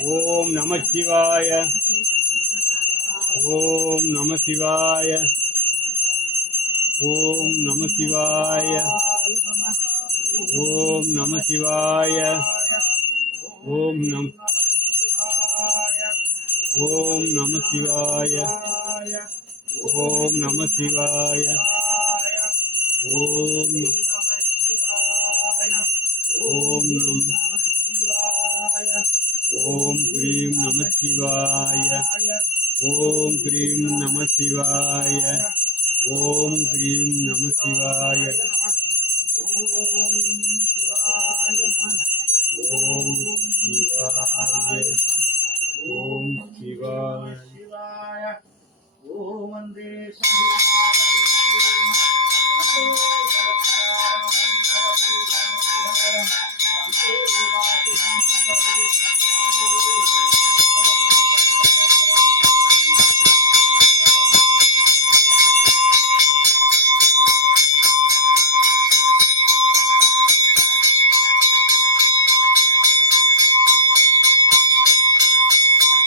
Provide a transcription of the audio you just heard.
ஓம் நம சிவாய. ஓம் நம சிவாய. ஓம் நம சிவாய. ஓம் நம சிவாய. ஓம் நம ஓம் நம சிவாய. ஓம் நம சிவாய. ஓம் ஓம் நம ஓம் கிரீம் நம சிவாய. ஓம் கிரீம் நம சிவாய. ஓம் கிரீம் நம சிவாய. ஓம் சிவாய. ஓம் சிவாய. ஓம் வந்தே